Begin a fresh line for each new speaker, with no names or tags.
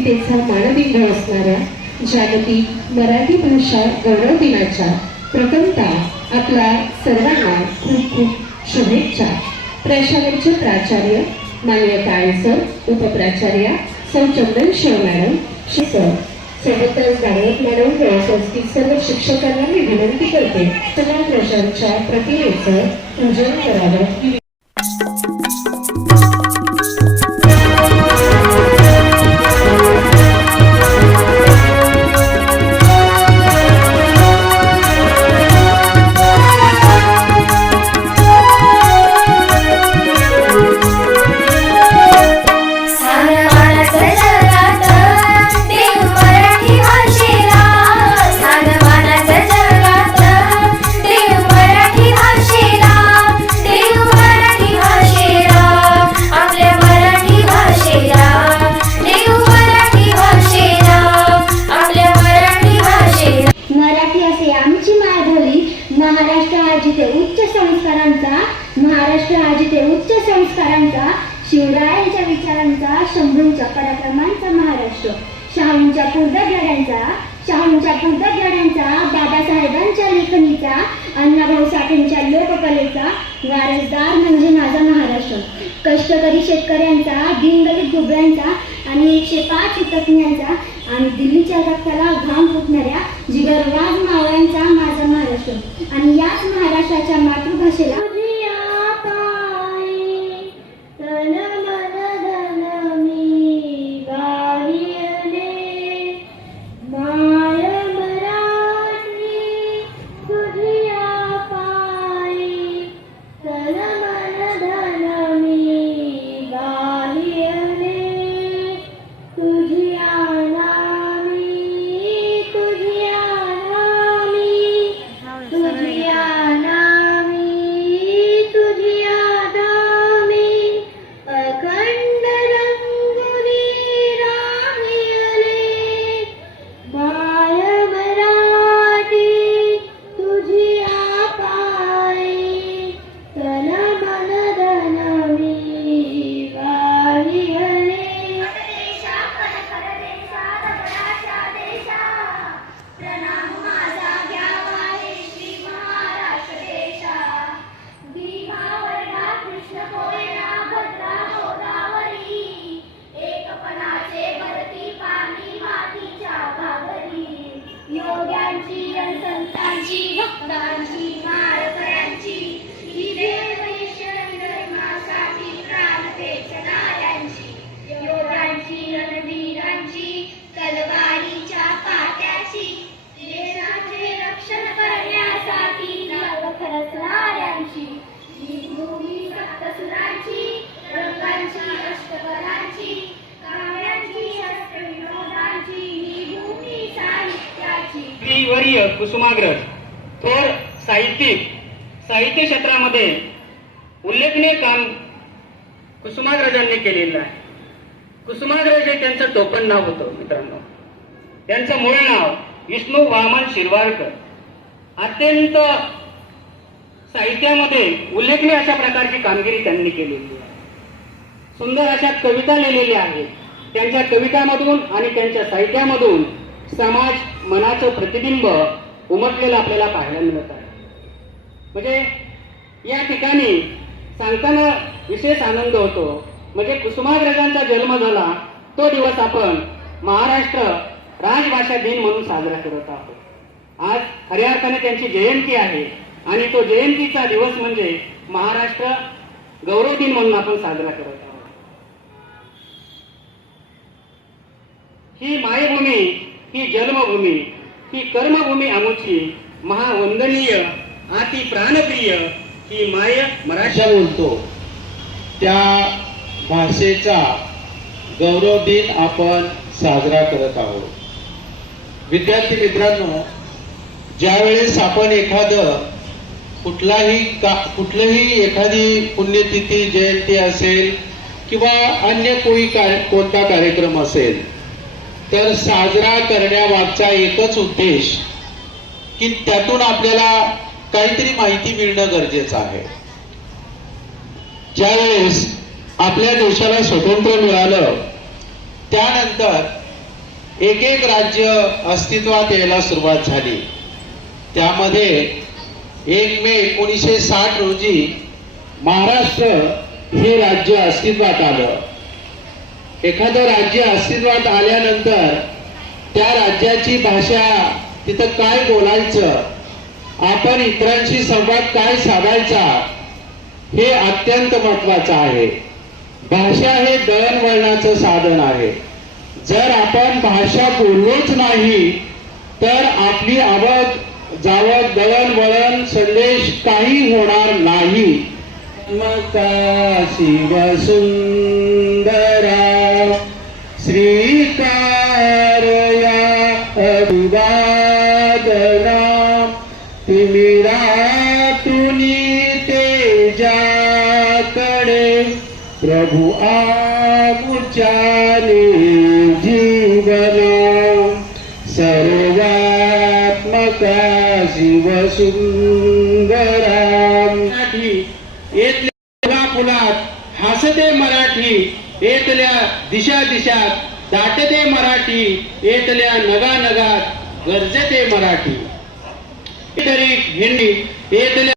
अस्मितेचा मानबिंग असणाऱ्या जागतिक मराठी भाषा गौरव दिनाच्या प्रथमता आपल्या सर्वांना खूप खूप शुभेच्छा. प्रशालेचे प्राचार्य मान्य काळे सर उपप्राचार्या सौ चंदन शिव मॅडम श्री सर सोबतच दानवत मॅडम व उपस्थित सर्व शिक्षकांना मी विनंती करते. सगळ्या प्रशांच्या प्रतिमेचं पूजन करावं.
महाराष्ट्र आजिते उच्च संस्कारांचा महाराष्ट्र आजिते उच्च संस्कारांचा शिवरायांच्या विचारांचा शंभूंच्या पराक्रमांचा महाराष्ट्र. शाहूंच्या पूर्वग्रहांचा शाहूंच्या पूर्वग्रहांचा बाबासाहेबांच्या लेखणीचा अण्णाभाऊ साठेंच्या लोककलेचा वारसदार म्हणजे माझा महाराष्ट्र. कष्टकरी शेतकऱ्यांचा दिनदलित दुबळ्यांचा आणि एकशे पाच तज्ञांचा आणि दिल्लीच्या रक्ताला घाम फुटणाऱ्या जिगरवाज मावळ्यांचा आणि याच महाराष्ट्राच्या मातृभाषेला
大鸡吧大
श्रीवर्य कुसुमाग्रज. थोर साहित्यिक साहित्य क्षेत्रामध्ये उल्लेखनीय काम कुसुमाग्रजांनी केलेलं आहे. कुसुमाग्रज हे त्यांचं टोपण नाव होतं मित्रांनो. त्यांचं मूळ नाव विष्णू वामन शिरवाडकर. अत्यंत साहित्यामध्ये उल्लेखनीय अशा प्रकारची कामगिरी त्यांनी केलेली आहे. सुंदर अशा कविता लिहिलेल्या आहेत. त्यांच्या कवितामधून आणि त्यांच्या साहित्यामधून समाज मनाचं प्रतिबिंब उमटलेलं आपल्याला पाहायला मिळत आहे. म्हणजे या ठिकाणी सांगताना विशेष आनंद होतो. म्हणजे कुसुमाग्रजांचा जन्म झाला तो दिवस आपण महाराष्ट्र राजभाषा दिन म्हणून साजरा करत आहोत. आज खऱ्या अर्थाने त्यांची जयंती आहे आणि तो जयंतीचा दिवस म्हणजे महाराष्ट्र गौरव दिन म्हणून आपण साजरा करत आहोत. ही मायभूमी ही जन्मभूमी ही कर्मभूमी आमची महावंदनीय अति प्राणप्रिय ही माय मराठा
बोलतो. त्या भाषेचा गौरव दिन आपण साजरा करत आहोत. विद्यार्थी मित्रांनो ज्यावेळेस आपण एखादं कुठलाही का कुठलंही एखादी पुण्यतिथी जयंती असेल किंवा अन्य कोणी काय कोणता कार्यक्रम असेल तर साजरा करण्यामागचा एकच उद्देश की त्यातून आपल्याला काहीतरी माहिती मिळणं गरजेचं आहे. ज्यावेळेस आपल्या देशाला स्वातंत्र्य मिळालं त्यानंतर एक एक राज्य अस्तित्वात यायला सुरुवात झाली. त्यामध्ये एक मे एकोणीसशे साठ रोजी महाराष्ट्र हे राज्य अस्तित्वात आलं. एखादं राज्य अस्तित्वात आल्यानंतर त्या राज्याची भाषा तिथं काय बोलायचं? आपण इतरांशी संवाद काय साधायचा? हे अत्यंत महत्वाचं आहे. भाषा हे दळणवळणाचं साधन आहे. जर आपण भाषा बोललोच नाही तर आपली आवक जावक दळणवळण संदेश काही होणार नाही. मका शिवसुंद अभिवादना तिमिरातुनी तेजाकडे प्रभु आमुच्याने जीवन सर्वात्मका शिव सुंदरा मराठी येतल्या पुलात हसते मराठी येतल्या दिशा दिशात दाटते मराठी येतल्या नगा नगात गरजते मराठी. तरी हिंदी येतल्या